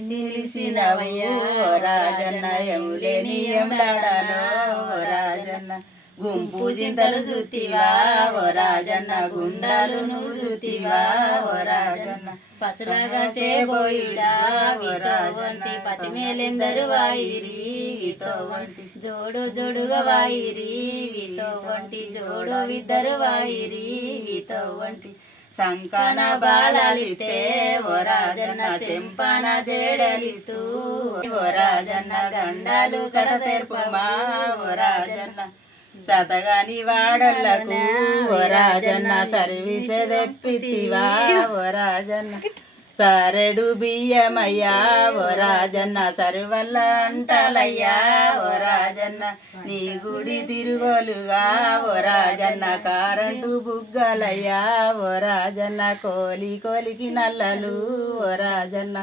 నిలిసినవయ్యా రాజన్న ఎములేని ఎంలాడాలో ఓ రాజన్న గుంపు చింతలు చూతివా ఓ రాజన్న గుండాలు నువ్వు చూతివా ఓ రాజన్న పసలాగా సేబోయిడా వీతో వంటి పతిమేలెందరు వాయిరి వీతో వంటి జోడు జోడుగా వాయిరి వీతో వంటి జోడు ఇద్దరు వాయిరి వీతో వంటి సంకన బాలలితే ఓ రాజన్న చెంపన జేడలితూ. ఓ రాజన్న గండాలు కడతెర్పుమా ఓ రాజన్న సతగాని వాడలకు ఓ రాజన్న సర్వీస్ తెప్పితివా ఓ రాజన్న సరెడు బియ్యమయ్యా. ఓ రాజన్న సరువల్ల అంటలయ్యా. ఓ నీ గుడి తిరుగోలుగా ఓ రాజన్న కారంటు బుగ్గలయ్యా ఓ రాజన్న కోలి కోలికి నల్లలు ఓ రాజన్న